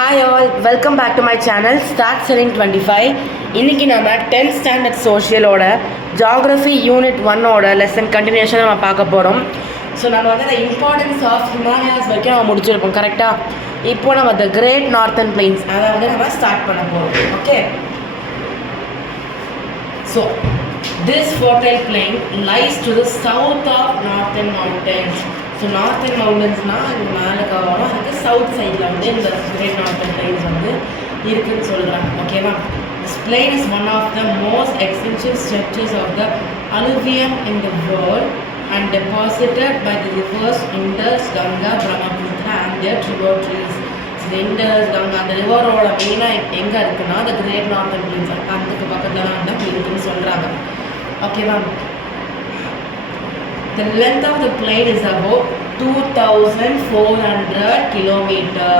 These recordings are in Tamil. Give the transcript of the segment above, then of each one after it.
Hi all, welcome back to my channel Start Selling 25. இன்னைக்கு நாம 10th standard socialோட geography unit 1ஓட lesson continuation நம்ம பார்க்க போறோம். ஸோ நம்ம வந்து the importance of Himalayas வரைக்கும் நம்ம முடிச்சிருப்போம் கரெக்டாக. இப்போ நம்ம the Great Northern Plains அதை வந்து நம்ம ஸ்டார்ட் பண்ண போகிறோம். Okay, so this fertile plain lies to the south of Northern Mountains. So northern மவுண்டன்ஸ்னால் இது மேலே கவனம், அதுக்கு சவுத் சைடில் வந்து இந்த கிரேட் நார்த்தன் பிளைன்ஸ் வந்து இருக்குதுன்னு சொல்கிறாங்க. ஓகேவா, this plain is one of the most extensive structures of the alluvium in the world and deposited by the rivers Indus, Ganga, Brahmaputra and their tributaries. Indus, Ganga அந்த ரிவரோட மெயினாக எங்கே இருக்குன்னா அந்த கிரேட் நார்த்தன் பிளைன்ஸ் அதுக்கு பக்கத்தில் தான் வந்து இருக்குதுன்னு சொல்கிறாங்க. ஓகேவா, the length of the plain is about 2,400 kilometer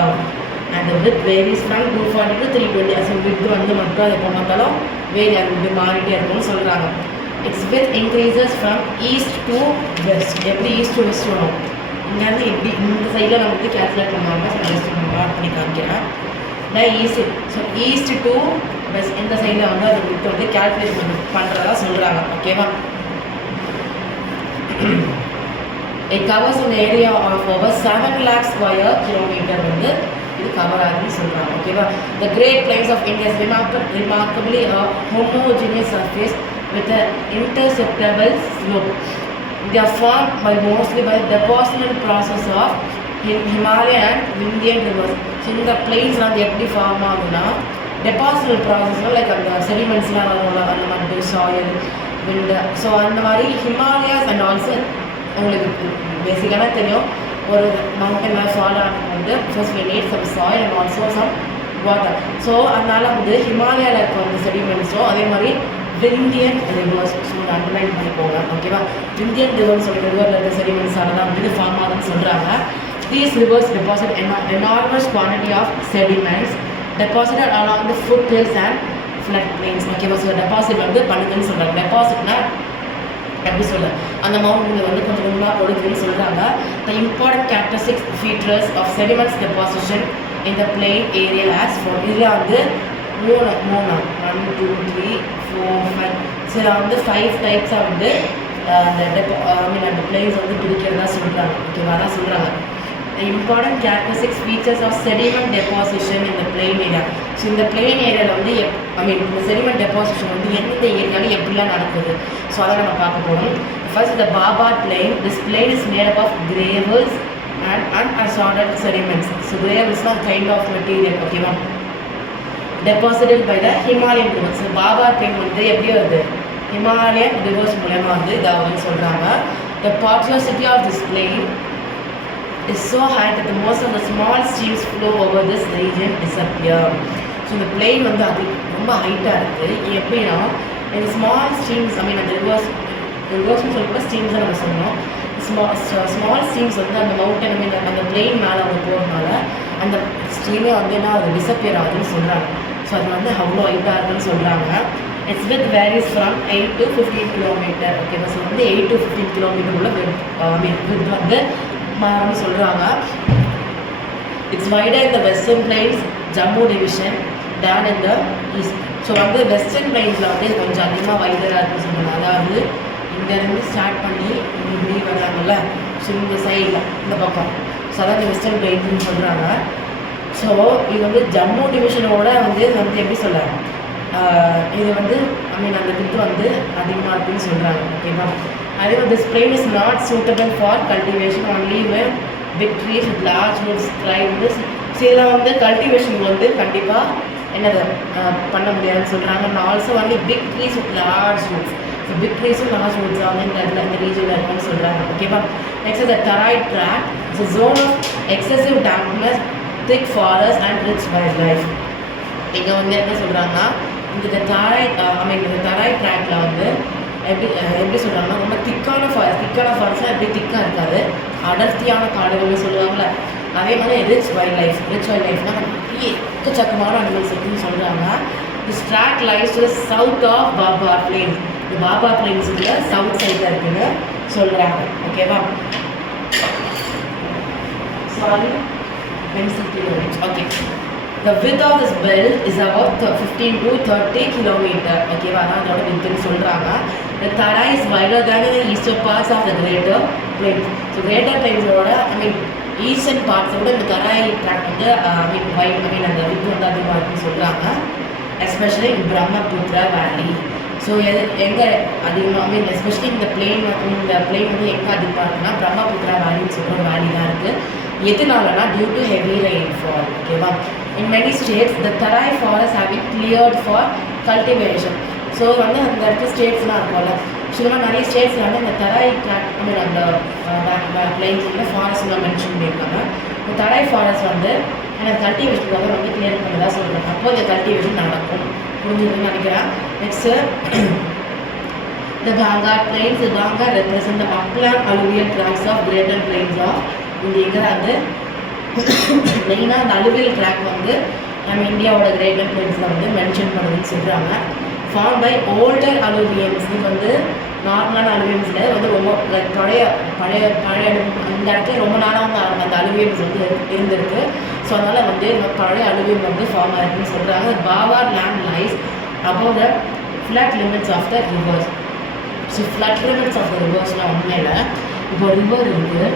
and the width varies from 240 to 320. as in width வந்து மட்டும் அது எப்போ பார்த்தாலும் வேரி ஆகிட்டு மாறிட்டே இருக்கும்னு சொல்கிறாங்க. its width increases from east to west. எப்படி ஈஸ்ட் டு வெஸ்ட் வரும், இங்கேருந்து எப்படி இந்த சைடில் நம்ம வந்து கேல்குலேட் பண்ணுவாங்க. ஸோ வெஸ்ட் மார்க் பண்ணி காமிக்கிறேன். நான் east, so east to west இந்த சைடில் வந்து அது width வந்து கேல்குலேட் பண்ணுறதா சொல்கிறாங்க. ஓகேவா, it covers an area of over 7 lakh square kilometer வந்து இது கவர் ஆகுதுன்னு சொல்கிறாங்க. ஓகேவா, the Great Plains of India is remarkably a homogeneous surface with an imperceptible slope. They are formed mostly by the depositional process of Himalayan and Indian rivers. So இந்த பிளெயின்ஸ்லாம் வந்து எப்படி ஃபார்ம் ஆகுதுன்னா டெபாசிட்டல் ப்ராசஸ்லாம் லைக் அந்த செடிமெண்ட்ஸ்லாம் வரும்ல, அந்த மாதிரி சாயில், விண்டு, ஸோ அந்த மாதிரி ஹிமாலயாஸ் அண்ட் ஆல்சோ உங்களுக்கு பேசிக்கான தெரியும் ஒரு மவுண்டன் மேலே ஃபால் ஆகும்போது first we need some soil and also some water. So அதனால் வந்து ஹிமாலயாவில் இருக்க அந்த செடிமெண்ட்ஸும் அதே மாதிரி விந்தியன் ரிவர்ஸ், ஸோ அண்டர்லைன் பண்ணிக்கோங்க. ஓகேவா, விந்தியன் ரிவர்ஸ் சொல்கிற ரிவரில் இருக்க செடிமெண்ட்ஸால் தான் வந்து ஃபார்ம் ஆகுதுன்னு சொல்கிறாங்க. These reverse deposit enormous quantity of sediments deposited along the foothills and flood plains. ஓகேவா, ஸோ டெபாசிட் வந்து பண்ணுதுன்னு சொல்கிறாங்க. டெபாசிட்னா எப்படி சொல்ல, அந்த மவுண்டனில் வந்து கொஞ்சம் கொஞ்சமாக ஒடுக்குதுன்னு சொல்கிறாங்க. The important characteristics features of sediments deposition in the plain area as far. இதில் வந்து மூணு 1 2 3 4 5 சில வந்து 5 டைப்ஸாக வந்து அந்த பிளேஸ் வந்து பிரிக்கிறதா சொல்கிறாங்க. ஓகேவா, அதான் சொல்கிறாங்க important characteristics features of sediment deposition in the plain area. So இந்த பிளெயின் ஏரியாவில் வந்து இந்த செடிமெண்ட் டெபாசிஷன் வந்து எந்த ஏரியாவில் எப்படிலாம் நடக்குது, ஸோ அதை நம்ம பார்க்க போகிறோம். First the Babar plain. This plain is made up of gravels and unassorted sediments. So gravelsனால் கைண்ட் ஆஃப் மெட்டீரியல். ஓகேவா, deposited by the Himalayan rivers. So Bhabar plain வந்து எப்படி வருது, ஹிமாலயன் ரிவர்ஸ் மூலமாக வந்து இதாகுன்னு சொல்கிறாங்க. The popularity of this plain is so high that the most of the small streams flow over this region disappear. So இந்த பிளெயின் வந்து அது ரொம்ப ஹைட்டாக இருக்குது. எப்படின்னா இந்த ஸ்மால் ஸ்ட்ரீம்ஸ் அந்த ரிவர்ஸ்னு சொல்லிட்டு ஸ்ட்ரீம்ஸ் தான் நம்ம சொன்னோம். ஸ்மால் ஸ்ட்ரீம்ஸ் வந்து அந்த மவுண்டன் அந்த பிளெயின் மேலே அவங்க போகிறதுனால அந்த ஸ்ட்ரீமே வந்து என்ன அது டிஸப்பியர் ஆகுதுன்னு சொல்கிறாங்க. ஸோ அது வந்து அவ்வளோ ஹைட்டாக இருக்குன்னு சொல்கிறாங்க. It's with varies from 8 to 15 kilometre. ஓகேவா, ஸோ வந்து 8 to 15 கிலோமீட்டர் உள்ள வித் வந்து மாறும்னு சொல்கிறாங்க. It's wider in the western plains Jammu division then in the east. So வந்து வெஸ்டர்ன் பிளைன்ஸில் வந்து கொஞ்சம் அதிகமாக வைடராக இருக்குன்னு சொல்கிறாங்க. அதாவது இங்கேருந்து ஸ்டார்ட் பண்ணி இப்படி வராங்கல்ல, ஸோ இந்த சைடில் இந்த பக்கம், ஸோ அதான் வெஸ்டர்ன் பிளைன்ஸ்னு சொல்கிறாங்க. ஸோ இது வந்து ஜம்மு டிவிஷனோட வந்து எப்படி சொல்ல, இது வந்து அந்த இது வந்து அதிகமாக இருக்குன்னு சொல்கிறாங்க. ஓகேவா, அதே மாதிரி this plain is not suitable for cultivation only when big trees with large roots thrive. சில வந்து கல்டிவேஷன் வந்து கண்டிப்பாக என்னது பண்ண முடியாதுன்னு சொல்கிறாங்க. அண்ட் ஆல்சோ வந்து big trees with large roots. So big ட்ரீஸும் லார்ஜ் ரூட்ஸ் வந்து இந்த ரீஜனில் இருக்குன்னு சொல்கிறாங்க. ஓகேவா, next the Terai tract. It's a zone of excessive dampness, thick forest and rich wildlife. இங்கே வந்து என்ன சொல்கிறாங்கன்னா இந்த தராய்ட் ட்ராக்ல வந்து எப்படி சொல்கிறாங்கன்னா ரொம்ப திக்கான ஃபாரஸ்ட்லாம் எப்படி திக்காக இருக்காது, அடர்த்தியான காடுகள்னு சொல்லுவாங்கள்ல, அதே மாதிரி ரிச் வைல்ட் லைஃப்னால் எக்கச்சக்கமான அனிமல்ஸ் இருக்குன்னு சொல்கிறாங்க. This tract lies to the south of Bhabar plains. இந்த பாபார் பிளெயின்ஸுக்குள்ள சவுத் சைடில் இருக்குன்னு சொல்கிறாங்க. ஓகேவா, sorry pencil. Okay, The width of this belt is about 15 to 30 kilometer. ஓகேவா, அதான் அதோட வித்துன்னு சொல்கிறாங்க. The Tara is wider than the eastern parts of the greater plains. So greater plains-ஓட ஈஸ்டர்ன் பார்ட்ஸோட இந்த தராய் ட்ராக் வந்து அந்த வித்து வந்து அதிகமாக இருக்குன்னு சொல்கிறாங்க. எஸ்பெஷலி இன் பிரம்மபுத்திரா வேலி. ஸோ எங்கே அதிகமாக எஸ்பெஷலி இந்த பிளெயின் வந்து எங்கே அதிகமாக இருக்குன்னா பிரம்மபுத்திரா வேலின்னு சொல்கிற வேலி தான் இருக்குது. எதுனாலனா டியூ டு ஹெவி ரெயின்ஃபால். ஓகேவா, in many states the Terai forest have been cleared for cultivation. So வந்து அந்த இடத்துல ஸ்டேட்ஸ்லாம் இருக்கும்ல, ஸோ இந்த மாதிரி நிறைய ஸ்டேட்ஸில் வந்து அந்த தராய் ட்ராக் அந்த பிளெயின்ஸில் ஃபாரஸ்ட்லாம் மென்ஷன் பண்ணியிருக்காங்க. இந்த தராய் ஃபாரஸ்ட் வந்து அந்த கல்டிவேஷனுக்காக வந்து கிளியர் பண்ணதாக சொல்கிறாங்க. அப்போது இந்த கல்டிவேஷன் நடக்கும், புரிஞ்சுதுன்னு நினைக்கிறேன். Next the Ganga plains. The Ganga represent the upland alluvial tracts of greater plains of India. வந்து மெயினாக அந்த அலுவியல் ட்ராக் வந்து நம்ம இந்தியாவோட கிரேட்டர் பிளேன்ஸில் வந்து மென்ஷன் பண்ணுதுன்னு சொல்கிறாங்க. Form by older alluviums. இது வந்து நார்மலான அலுவியன்ஸில் வந்து ரொம்ப பழைய அந்த இடத்துல ரொம்ப நாளாக அந்த அலுவியன்ஸ் வந்து இருந்திருக்கு. ஸோ அதனால் வந்து பழைய அலுவியன் வந்து ஃபார்ம் ஆகிருக்குன்னு சொல்கிறாங்க. Bhabar land lies above the flood limits of the rivers. So flood limits of the ரிவர்ஸ்லாம் உண்மையில் இப்போ ரிவர் இருக்குது,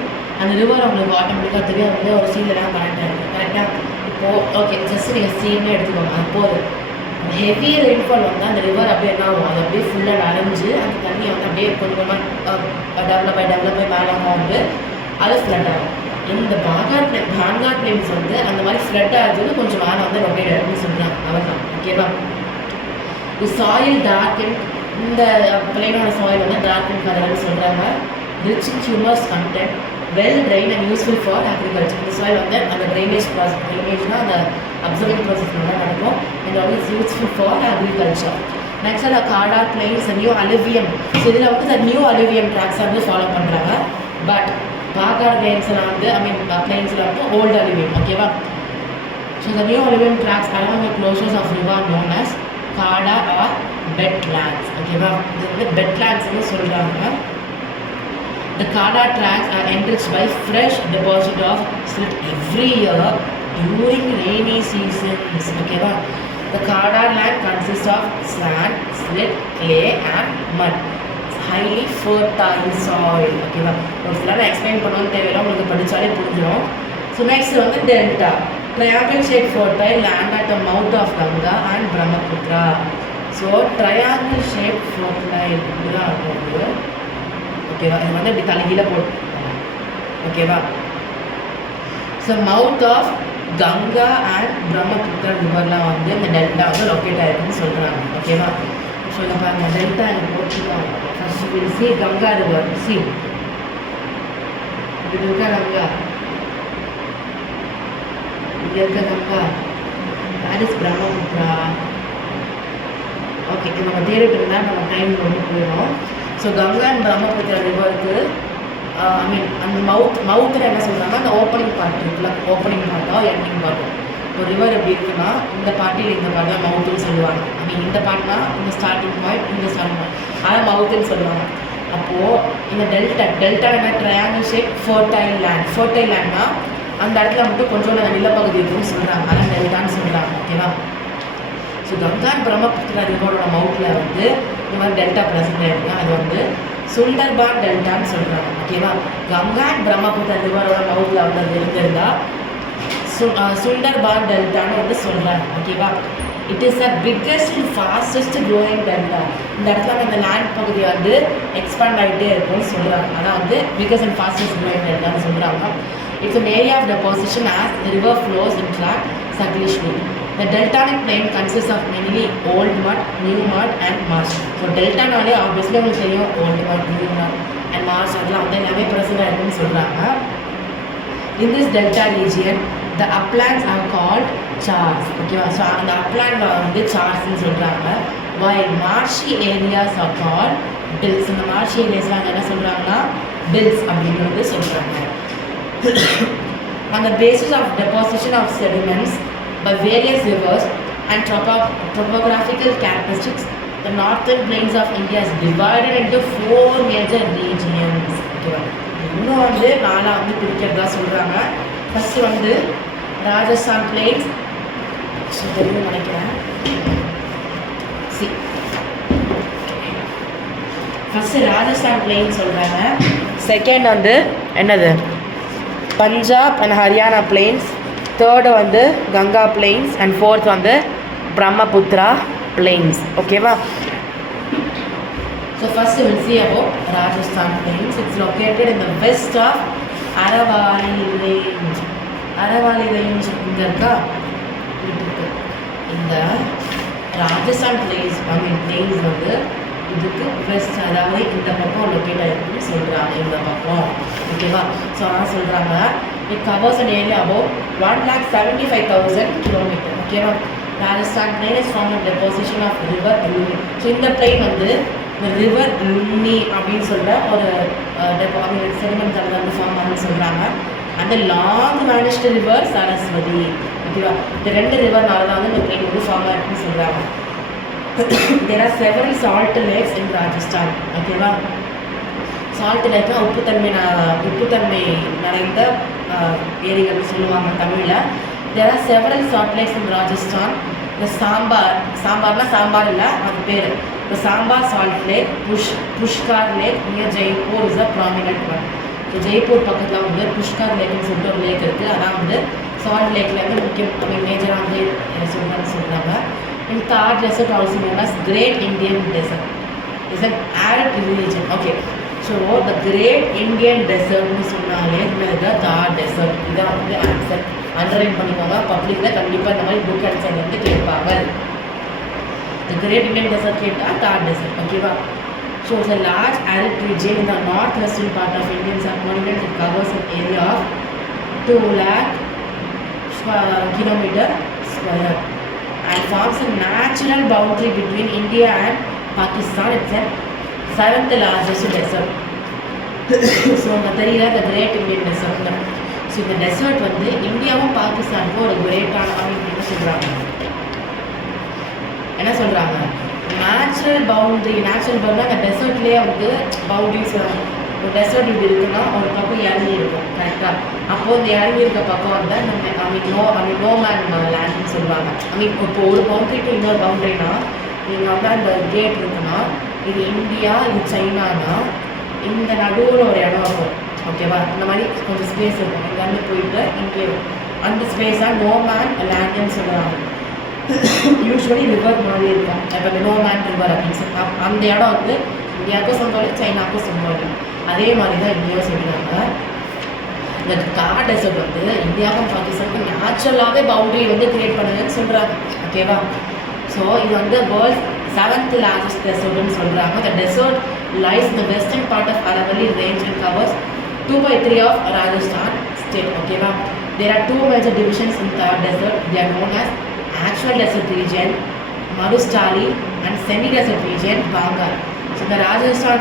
அந்த ரிவர் அவங்களுக்கு ஆட்டோமேட்டிக்காக தெரியும் வந்து ஒரு சீலெலாம் கனெக்ட் ஆகிருக்கு. கரெக்டாக இப்போது ஓகே ஜஸ்ட் நீங்கள் சீனே எடுத்துக்கோங்க. அப்போது ஹெவி ரெயின்ஃபால் வந்து அந்த ரிவர் அப்படியே என்ன ஆகும், அது அப்படியே ஃபுல்லாக நனைஞ்சு அந்த தண்ணியை வந்து அப்படியே கொஞ்சம் கொஞ்சமாக டெவலப் ஆகி மேலே வந்து அது ஃப்ளட் ஆகும். இந்த பாங்கா பிளேன்ஸ் வந்து அந்த மாதிரி ஃப்ளட் ஆகுது கொஞ்சம் மேலே வந்து ரொட்டேட் ஆகுதுன்னு சொல்கிறாங்க. அவ்வளோதான். ஓகேவா, தி சாயில் டார்க் இந்த பிளேனோட சாயில் வந்து டார்க் அண்ட் கலர்னு சொல்கிறாங்க. Rich in humus content, well drain and useful for agriculture. இந்த சாயில் வந்து அந்த ட்ரைனேஜ் ட்ரைனேஜ்னால் அந்த அப்சர்விங் ப்ராசஸ் நல்லா நடக்கும். And also it's useful for agriculture. Next அந்த காடா பிளேன்ஸ் நியூ அலுவியம். ஸோ இதில் வந்து இந்த நியூ அலுவியம் ட்ராக்ஸை வந்து ஃபாலோ பண்ணுறாங்க. பட் பாகார் பிளேன்ஸில் வந்து பிளேன்ஸில் வந்து ஓல்டு அலுவியம். ஓகேவா, ஸோ இந்த new alluvium tracks along the closures of river known as khadar or bet lands. ஓகேவா, இது வந்து பெட்லாண்ட்ஸ்னு சொல்கிறாங்க. The Kada tracts are enriched by fresh deposit of silt every year during rainy seasons. ஓகேவா, the Kada land consists of sand, silt, clay and mud. It's highly fertile soil. ஓகேவா, ஒரு சில நான் எக்ஸ்பிளைன் பண்ணணும்னு தேவையில்லை, உங்களுக்கு படித்தாலே புரிஞ்சிடும். ஸோ நெக்ஸ்ட் வந்து delta, triangle shaped fertile land at the mouth of Ganga and Brahmaputra. So triangle shape fertile இப்படிதான் இருக்கும். ஓகேவா, இது வந்து இப்படி தலைகீழ போட்டு. ஓகேவா, so mouth of Ganga and Brahmaputra ரிவர்லாம் வந்து இந்த டெல்டா வந்து லொக்கேட் ஆகிருக்குன்னு சொல்கிறாங்க. ஓகேவா, ஸோ இதை பாருங்க, டெல்டா இங்கே போட்டுருக்காங்க. First C Ganga river, C இப்படி இருக்கா கங்கா, இங்கே இருக்க Ganga, that is Brahmaputra. Okay, இது நம்ம தேடிட்டு இருந்தால் நம்ம டைம் ரொம்ப போயிடும். ஸோ கங்கா அண்ட் பிரம்மபுத்திரா ரிவருக்கு அந்த மவுத்தில் என்ன சொல்கிறாங்கன்னா அந்த ஓப்பனிங் பார்ட் இருக்குல்ல, ஓப்பனிங் பார்ட்டோ எண்டிங் பார்ட்டோ. இப்போ ரிவர் எப்படி இருக்குன்னா இந்த பார்ட்டில் இந்த பார்ட் தான் மவுத்துன்னு சொல்லுவாங்க. இந்த பார்ட்னா இந்த ஸ்டார்டிங் பாயிண்ட், இந்த ஸ்டார்டிங் பாயிண்ட், அதான் மவுத்துன்னு சொல்லுவாங்க. அப்போது இந்த டெல்டா என்ன ட்ரையாங்கிள் ஷேப் ஃபர்டைல் லேண்ட்னா அந்த இடத்துல மட்டும் கொஞ்சம் அந்த நிலப்பகுதி இருக்குன்னு சொல்கிறாங்க, அதான் டெல்டான்னு சொல்கிறாங்க. ஓகேவா, ஸோ கங்கா அண்ட் பிரம்மபுத்திரா ரிவரோட மவுத்தில் வந்து இந்த மாதிரி டெல்டா ப்ரெசென்ட் ஆகிருக்கு. அது வந்து சுண்டர்பான் டெல்டான்னு சொல்கிறாங்க. ஓகேவா, கங்கா அண்ட் பிரம்மபுத்திரா ரிவரோட மவுத்தில் வந்து அது இருந்திருந்தால் சுண்டர்பான் டெல்டான்னு வந்து சொல்கிறாங்க. ஓகேவா, it is the biggest and fastest growing delta. இந்த இடத்துல அந்த லேண்ட் பகுதி வந்து எக்ஸ்பேண்ட் ஆகிட்டே இருக்கும்னு சொல்கிறாங்க. அதான் வந்து பிக்கஸ்ட் அண்ட் ஃபாஸ்டஸ்ட் க்ரோயிங் டெல்டான்னு சொல்கிறாங்க. It's an area of deposition as the river flows in track cyclically. The deltanic plain consists of mainly old mud, new mud and marsh. So delta-நாலே obviously உங்களுக்கு தெரியும் old mud, new mud and marsh அதெல்லாம் வந்து எல்லாமே ப்ரெசென்ட் ஆகிருக்குன்னு சொல்கிறாங்க. In this delta region, the uplands are called chars. ஓகேவா, ஸோ அந்த அப்லாண்ட் வந்து சார்ஸ்ன்னு சொல்கிறாங்க. While marshy areas are called dills. இந்த marshy ஏரியாஸ்லாம் என்ன சொல்கிறாங்கன்னா dills அப்படின்னு வந்து சொல்கிறாங்க. On the basis of deposition of sediments by various rivers and topographical characteristics, the northern plains of India is divided into 4 major regions. Okay, இன்னும் வந்து நாலாக வந்து பிரிக்கிறதா சொல்கிறாங்க. ஃபஸ்ட்டு வந்து ராஜஸ்தான் பிளேன்ஸ், தெரியும் நினைக்கிறேன். சி ஃபஸ்ட்டு ராஜஸ்தான் பிளெயின் சொல்கிறாங்க. செகண்ட் வந்து என்னது Punjab and Haryana planes. Third வந்து கங்கா பிளெயின்ஸ். அண்ட் ஃபோர்த் வந்து பிரம்மபுத்திரா பிளெயின்ஸ். ஓகேவா? So first we will see about Rajasthan Plains. It's located in the west of Aravalli Range. Aravalli Range இங்க இருக்கா? இந்த ராஜஸ்தான் பிளேஸ் பிளேன்ஸ் வந்து இதுக்கு வெஸ்ட், அதாவது இந்த பக்கம் லொக்கேட் ஆகிருக்குன்னு சொல்கிறாங்க. இந்த பக்கம் ஓகேவா? ஸோ அதான் சொல்கிறாங்க. It covers an area about 1,75,000 kilometre. ஓகேவா? Rajasthan plain is form of deposition of river Luni. So இந்த பிளேன் வந்து ரிவர் லுனி அப்படின்னு சொல்கிற ஒரு செடிமெண்ட் அதில் வந்து ஃபார்ம் ஆகுன்னு சொல்கிறாங்க. அந்த லாங் வேனிஷ்டு ரிவர் சரஸ்வதி. ஓகேவா? இந்த 2 ரிவர்னால தான் வந்து இந்த பிளேன் வந்து ஃபார்ம் ஆகிருக்குன்னு சொல்கிறாங்க. There are several salt lakes in Rajasthan. ஓகேவா? சால்ட் லேக்னா உப்புத்தன்மை நிறைந்த ஏரிகள் சொல்லுவாங்க தமிழில். There are several salt lakes in Rajasthan. The சாம்பார்னா sambar இல்லை, அது பேர். The Sambar salt lake, Pushkar lake near Jaipur is a prominent one. So Jaipur பக்கத்தில் வந்து புஷ்கர் லேக்னு சொல்லிட்டு ஒரு லேக் இருக்குது. அதான் வந்து சால்ட் லேக்கில் வந்து மேஜராக வந்து சொல்கிறாங்க. And Thar desert also known as Great Indian Desert is an arid region. Okay, so the Great Indian Desert னு சொன்னாலே இந்த Thar desert இதான் வந்து ஆன்சர். அண்டர்லைன் பண்ணிக்கோங்க. பப்ளிக்கில் கண்டிப்பாக இந்த மாதிரி புக் ஆன்சர் வந்து கேட்பாங்க. The Great Indian Desert கேட்டால் Thar desert. ஓகேவா? So it's a large arid region in the northwestern part of Indian subcontinent. It covers an area of 2 lakh kilometer square and forms a natural boundary between India and Pakistan. It's a 7th largest desert. So தெரியல the Great Indian Desert. So இந்த டெசர்ட் வந்து இந்தியாவும் பாகிஸ்தானுக்கும் ஒரு கிரேட்டான அப்படின்னு சொல்கிறாங்க. என்ன சொல்கிறாங்க? நேச்சுரல் பவுண்ட்ரி அந்த டெசர்ட்லேயே வந்து பவுண்ட்ரிஸ் ஒரு டெசர்ட் இப்படி இருக்குன்னா ஒரு பக்கம் இறங்கி இருக்கும். கரெக்டாக? அப்போது இந்த இறங்கி இருக்க பக்கம் வந்து நம்ம நோ மேன் லேண்ட்னு சொல்லுவாங்க. இப்போ ஒரு பவுண்ட்ரி டு இன்னொரு பவுண்ட்ரினா நீங்கள் வந்து அந்த கேட் இருக்குன்னா இது இந்தியா, இது சைனானா இந்த நடுவில் ஒரு இடம் இருக்கும். ஓகேவா? இந்த மாதிரி கொஞ்சம் ஸ்பேஸ் இருக்கும். இங்கேருந்து போயிட்டு இங்கே அந்த ஸ்பேஸாக நோ மேன் லேண்டுன்னு சொல்லுவாங்க. யூஸ்வலி ரிவர் மாதிரி இருக்கும். இப்போ நோ மேன் ரிவர் அப்படின்னு சொல்லி அந்த இடம் வந்து இந்தியாவுக்கும் சொந்தம், சைனாவுக்கும் சொந்தம். அதே மாதிரி தான் இந்தியாவும் சொல்லுவாங்க. இந்த தார் டெசர்ட் வந்து இந்தியாவுக்கும் பாகிஸ்தானுக்கும் நேச்சுரலாகவே பவுண்டரி வந்து கிரியேட் பண்ணுதுன்னு சொல்கிறாங்க. ஓகேவா? ஸோ இது வந்து வேர்ல்ட் 7th largest டெசர்ட்னு சொல்கிறாங்க. The desert lies in the western part of Aravalli range and covers 2/3 of Rajasthan state. ஓகேவா? There are 2 major divisions in Thar desert. They are known as actual desert region, Marustali, and semi-desert region, Bangar. So the Rajasthan,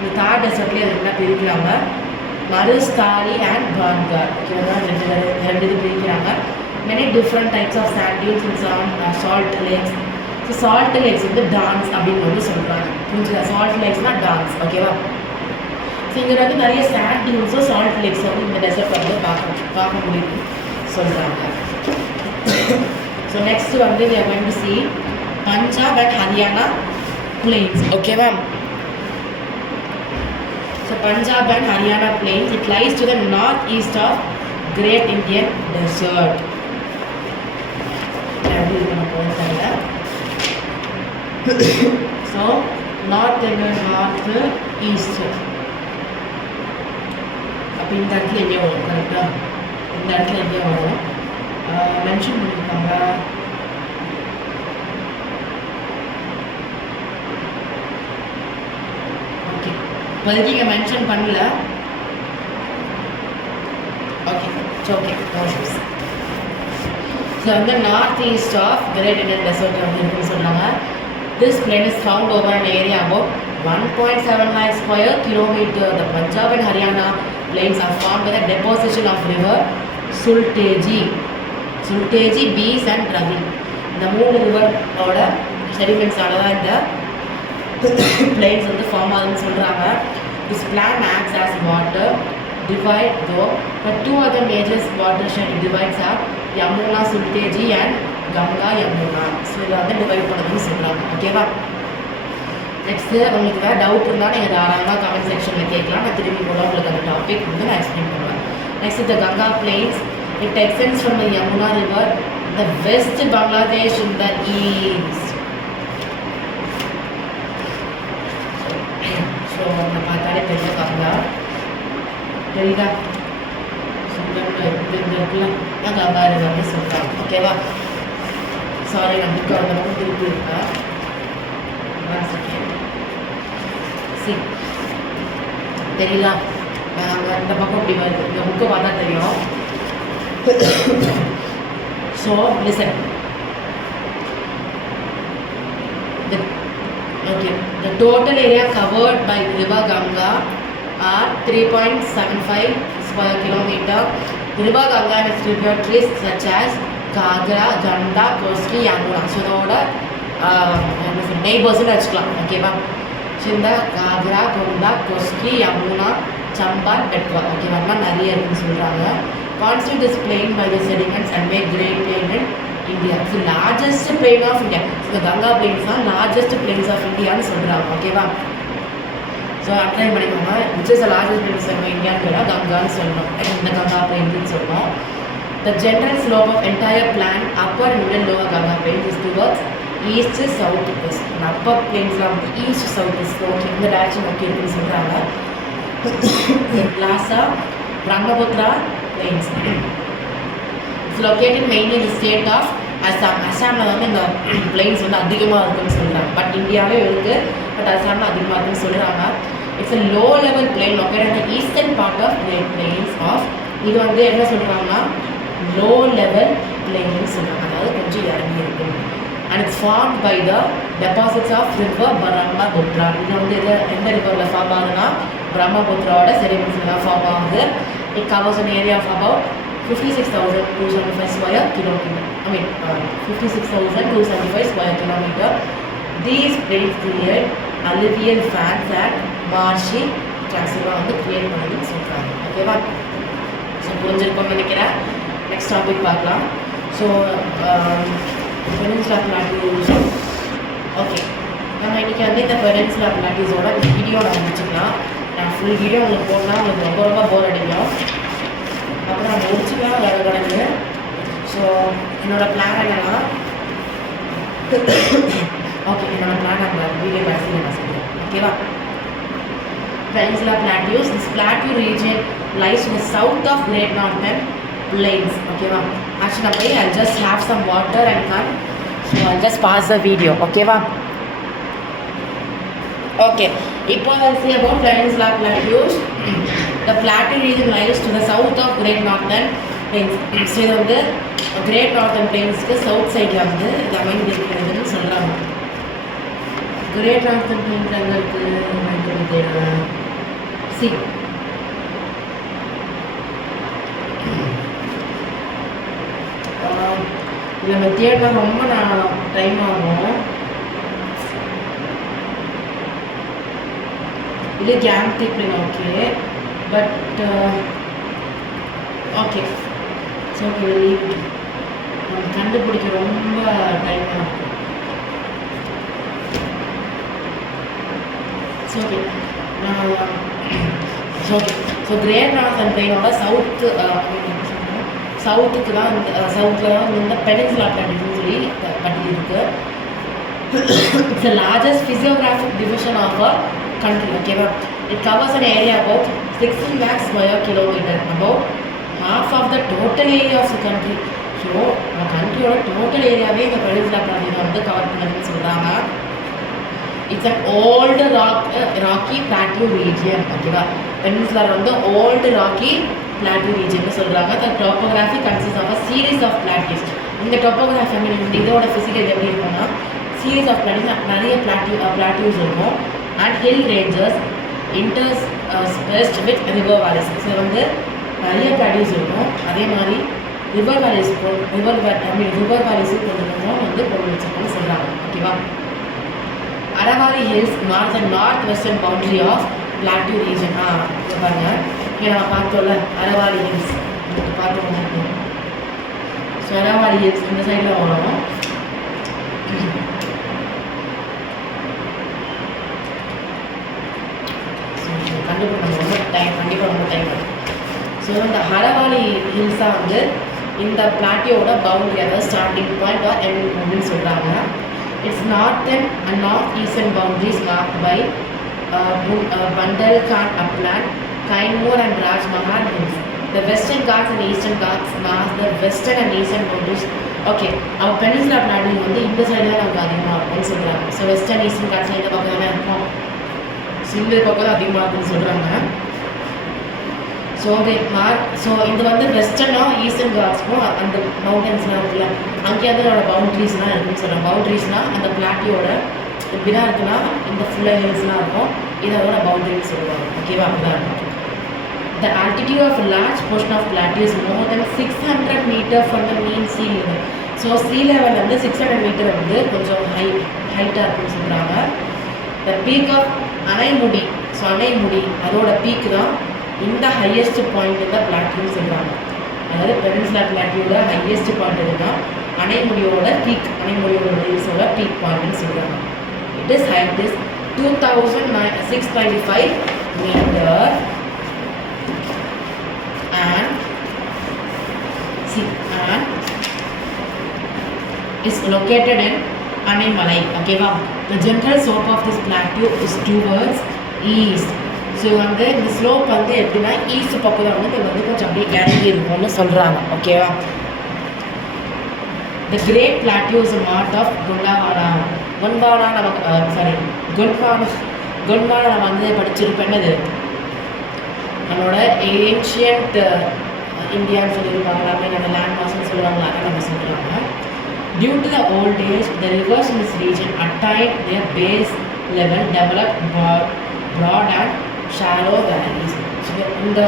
இந்த தார் டெசர்ட்லேயே அது என்ன பிரிக்கிறாங்க? மருஸ்தாலி அண்ட் பான்கார். ஓகேவா? ரெண்டு இது பிரிக்கிறாங்க. Many different types of sand dunes and salt lakes. So salt lakes வந்து டான்ஸ் அப்படின்னு வந்து சொல்கிறாங்க. புரிஞ்சுதா? சால்ட் லேக்ஸ்னால் டான்ஸ். ஓகேவா? ஸோ இங்கே வந்து நிறைய சாண்ட் டியூன்ஸும் சால்ட் லேக்ஸும் வந்து இந்த டெசர்ட் வந்து பார்க்க முடியுது சொல்கிறாங்க. ஸோ நெக்ஸ்ட் வந்து we are going to see Punjab and Haryana plains. ஓகேவா? So Punjab and Haryana plains, it lies to the northeast of Great Indian Desert. So north east. அப்போ இந்த இடத்துல எங்கே வரும்? கரெக்டாக இந்த இடத்துல எங்கே வரும் மென்ஷன் பண்ணியிருக்காங்க. ஓகே, இப்போதைக்கு இங்கே மென்ஷன் பண்ணல. Okay, it's okay, no issues. So வந்து north east of great Indian desert வந்து இருக்குன்னு சொன்னாங்க. This plain is found over an area about 1.79 square kilometer. The Punjab and Haryana plains are formed by the deposition of river Sulteji, Beas and Ravi. இந்த 3 ரிவரோட செடிமெண்ட்ஸால தான் இந்த பிளேன்ஸ் வந்து ஃபார்ம் ஆகுதுன்னு சொல்கிறாங்க. This plan acts as water divide though, but 2 other major watershed divides are Yamuna, Sulteji and Ganga Yamuna. So இதை வந்து டிவைட் பண்ணதுன்னு சொல்கிறாங்க. ஓகேவா? நெக்ஸ்ட்டு உங்களுக்கு வேறு டவுட் இருந்தால் நீங்கள் தாராளமாக கமெண்ட் செக்ஷனில் கேட்கலாம். நான் திரும்பி கூட உங்களுக்கு அந்த டாபிக் வந்து நான் எக்ஸ்பிளைன் பண்ணுவேன். Next the Ganga plains it extends from the Yamuna river the west Bangladesh in the east. So நம்ம பார்த்தாலே தெரியும் கங்கா தெரியுதா? இந்த இருக்குல்ல நான் கங்கா ரிவர்னு சொல்கிறாங்க. ஓகேவா? சாரி நான் புக்கு அந்த பக்கம் திருப்பி இருக்கேன். தெரியல இந்த பக்கம் இப்படி வருது. இந்த புக்கை பார்த்தா தெரியும். So listen. Okay, the total area covered by River Ganga are 3.75 square kilometer. River Ganga and its tributaries such as Ghagra, Ganda, Koski, Yamuna. So இதோட நெய்பர்ஸ்னு வச்சுக்கலாம். ஓகேவா? ஸோ இந்த காக்ரா, கொண்டா, கொஸ்கி, யமுனா, சம்பான், பெட்வா. ஓகேவா? நிறைய இருக்குன்னு சொல்கிறாங்க. Constitute this plain by the sediments and make great plain in India. It's the largest plain of India. So the Ganga plains are largest plains of India னு சொல்கிறாங்க. ஓகேவா? ஸோ அப்ளை பண்ணிக்கோங்க. which is the largest plains of India ன்னு கங்கான்னு சொல்லணும். இந்த கங்கா plains சொல்லணும். The general slope of entire plan upper and middle lower Ganga plains is towards east south west. Upper பிளேன்ஸ்லாம் வந்து ஈஸ்ட் சவுத் வெஸ்ட் ஓகே இந்த டைரக்ஷன் ஓகே இருக்குன்னு சொல்கிறாங்க. லாஸ்டா Brahmaputra plains it's located mainly in the state of Assam. அசாமில் வந்து இந்த பிளேன்ஸ் வந்து அதிகமாக இருக்குன்னு சொல்கிறாங்க. பட் இந்தியாவே இருக்குது, பட் அசாமில் அதிகமாக இருக்குன்னு சொல்கிறாங்க. It's a low level plain located the eastern part of great plains of. இது வந்து என்ன சொல்கிறாங்கன்னா லோ லெவல் பிளேன்னு சொல்கிறாங்க, அதாவது கொஞ்சம் இறங்கி இருக்கும். And it's formed by the deposits of river Brahmaputra. இது வந்து எந்த ரிவரில் ஃபார்ம் ஆகுதுன்னா பிரம்மபுத்திராவோட செடிமெண்ட்ஸில் தான் ஃபார்ம் ஆகுது. It covers an area of about 56,275 square kilometer. 56,275 square kilometer. These plains create alluvial fans and marshy tracts வந்து கிரியேட் பண்ணி சொல்கிறாங்க. ஓகேவா? ஸோ புரிஞ்சிருக்கோம்னு நினைக்கிறேன். நெக்ஸ்ட் டாபிக் பார்க்கலாம். So peninsula plateaus. ஓகே, நம்ம இன்றைக்கி வந்து இந்த பெனின்சுலா பிளாட்டியூஸோட வீடியோ நான் முடிச்சுக்கலாம். நான் ஃபுல் வீடியோ உங்களுக்கு போடலாம், உங்களுக்கு ரொம்ப ரொம்ப போர் அடிக்கும். அப்புறம் நான் முடிச்சுக்கலாம் வேறு கிடக்கு. ஸோ என்னோடய பிளான் என்னென்னா ஓகே என்னோடய பிளான் நான் வீடியோ கடைசியில் நான் சொல்லுவேன். ஓகேவா? Peninsula Plateaus. This plateau region lies in the south of Great Northern Plains. Okay, va? Actually, I'll just have some water and come. So I'll just pause the video. Okay, va? Okay. Now I'll see about Peninsula Plateaus. The plateau region lies to the south of Great Northern Plains. So the Great Northern Plains south side வந்து இது அமைந்திருக்கிறதுன்னு சொல்கிறாங்க. Great Northern Plains எங்களுக்கு சி நம்ம தியேட்டர் ரொம்ப டைம் ஆகும். இது கேம்டிக் plain okay, but okay so okay நம்ம கண்டுபிடிக்க ரொம்ப டைம் ஆகும். Okay okay so great northern பிளேனோட சவுத்துக்கு தான் சவுத்தில் தான் இந்த பெனின்சுலா பிளாட்டியூஸ்னு சொல்லி பட்டி இருக்குது. It's the largest physiographic division of a country. Okay, it covers an area about 16 lakh square kilometer, about half of the total area of the country. So our country oda total area ve the peninsula plateau வந்து cover பண்ணதுன்னு சொல்றாங்க. It's an old rocky plateau region. Okay, peninsula வந்து old rocky plateau region னு சொல்றாங்க. The topography consists of a series of plateaus. இந்த topography இதோட physical எப்படி இருக்கும்னா series of plateaus, நிறைய plateaus இருக்கும். And hill ranges interspersed with river valleys. So வந்து நிறைய பிளாட்டியூஸ் இருக்கும், அதே மாதிரி ரிவர் வேலிஸும் கொஞ்சம் வந்து கொண்டு வச்சுருக்கோம்னு சொல்கிறாங்க. ஓகேவா? Aravalli hills north western boundary of plateau region. இது பாருங்கள், இங்கே நம்ம பார்த்தோம்ல அரவாரி ஹில்ஸ் பார்த்தோம். ஸோ அரவாலி ஹில்ஸ் இந்த சைடில் வரும். கண்டிப்பாக ரொம்ப டைம் ஆகும். ஸோ இந்த அரவாலி ஹில்ஸ் தான் வந்து இந்த பிளாட்டியோட பவுண்டரி, அதாவது ஸ்டார்டிங் பாயிண்ட் ஆர் எண்ட் அப்படின்னு சொல்கிறாங்க. It's northern and north eastern boundaries marked by Bundelkhand upland, Kaimur and Rajmahal hills. The western Ghats and eastern Ghats mark the western and eastern boundaries. Okay, our peninsula plateau வந்து இந்த சைடு தான் நமக்கு அதிகமாக இருக்கும்னு சொல்கிறாங்க. ஸோ வெஸ்டர்ன் ஈஸ்டர்ன் காட்ஸ் இந்த பக்கம் தானே இருக்கும், ஸோ இந்த பக்கம் தான் அதிகமாக இருக்குன்னு சொல்கிறாங்க. ஸோ ஓகே ஸோ இது வந்து வெஸ்டர்னும் ஈஸ்டர்ன் காட்ஸ்க்கும் அந்த மவுண்டன்ஸ்லாம் இருக்குல்ல, அங்கேயே வந்து அதோட பவுண்ட்ரிஸ்லாம் இருக்குன்னு சொல்கிறாங்க. பவுண்ட்ரிஸ்னால் அந்த பிளாட்டியோட இப்படி தான் இருக்குன்னா இந்த ஃபுல்லாக ஹில்ஸ்லாம் இருக்கும், இதோட பவுண்டரின்னு சொல்லுவாங்க. ஓகேவா, அப்படி தான் இருக்கும். The altitude of a large portion of plateau is more than 600 meters from the mean sea level. So sea level வந்து 600 மீட்டர் வந்து கொஞ்சம் ஹைட்டாக இருக்குன்னு சொல்கிறாங்க. The peak of அணைமுடி, ஸோ அணைமுடி அதோட பீக் தான் இந்த ஹையஸ்ட் பாயிண்ட் இந்த பிளாட்டியூன்னு சொல்கிறாங்க. அதாவது பெனின்சுலா பிளாட்டியோட ஹையஸ்ட் பாயிண்ட் இதுதான் அணைமுடியோட பீக், அணைமுடியோட ஹில்ஸோட பீக் பாயிண்ட்னு சொல்கிறாங்க. It is height is 2695 meter and is located in Animalai. Okay, wow. The general slope of this plateau is towards east. So வந்து இந்த ஸ்லோப் வந்து எப்படின்னா ஈஸ்ட் பக்கம் வந்து இது வந்து கொஞ்சம் அப்படியே இறங்கி இருக்கும்னு சொல்கிறாங்க. ஓகேவா. The great plateau is a part of Gondwana நமக்கு கொண்ட்வானா நம்ம வந்து படிச்சிருப்போம். என்னது நம்மளோட ஏன்ஷியன்ட் இந்தியான்னு சொல்லியிருப்பாங்க, எல்லாமே நம்ம லேண்ட் மாஸ்ன்னு சொல்லுவாங்க, அதை நம்ம சொல்கிறாங்க. Due to the old age, the rivers in this region attained their base level, developed broad and shallow valleys. So இந்த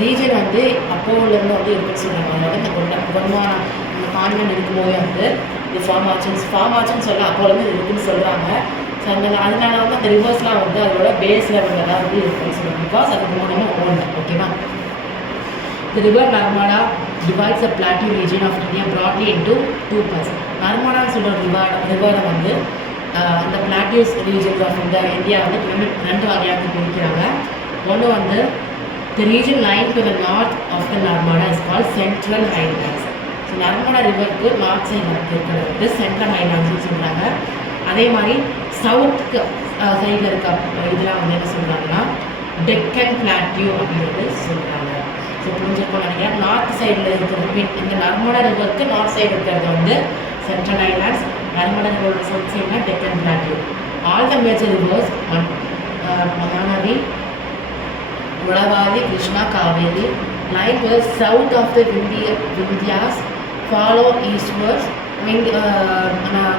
ரீஜன் வந்து அப்போலேருந்து வந்து இருக்குன்னு சொல்கிறாங்க. அதாவது இந்த கொண்ட்வானா இந்த கான்வென்ட் இருக்கும்போதே வந்து இது ஃபார்ம் ஆச்சுன்னு சொல்ல அப்போலேருந்து இருக்குன்னு சொல்கிறாங்க. ஸோ அதனால வந்து அந்த ரிவர்ஸ்லாம் வந்து அதோட பேஸ் லெவலில் தான் வந்து இருக்குன்னு சொல்லுவாங்க. பிகாஸ் அது ரொம்ப ஓல்டு. ஓகேவா. The river Narmada divides the plateau region of India broadly into two parts. நர்மடான்னு சொல்கிற ரிவரை வந்து இந்த பிளாட்டியூஸ் ரீஜன்ஸ் ஆஃப் இந்தியா வந்து ரெண்டு வகையாக பிரிக்கிறாங்க. ஒன்று வந்து the region lying to the north of the Narmada is called Central Highlands. So Narmada ரிவருக்கு நார்த் சைடில் இருக்கிறது வந்து சென்ட்ரல் ஹைலாண்ட்ஸ்னு சொல்கிறாங்க. அதே மாதிரி சவுத்துக்கு சைடில் இருக்க இதெல்லாம் வந்து என்ன சொல்கிறாங்கன்னா டெக்கன் பிளாட்டியூ அப்படின்றது சொல்கிறாங்க. ஸோ புரிஞ்சிருக்கோம் நினைக்கிறேன். நார்த் சைடில் இருக்கிறது இந்த நர்மடா ரிவருக்கு நார்த் சைடு இருக்கிறது வந்து சென்ட்ரல் ஹைலாண்ட்ஸ், நர்மடா ரிவரோட சவுத் சைட்னா Deccan plateau. All the major rivers Mahanadi, Godavari, Krishna, Kaveri lie to the south of the Vindhyas, follow eastwards.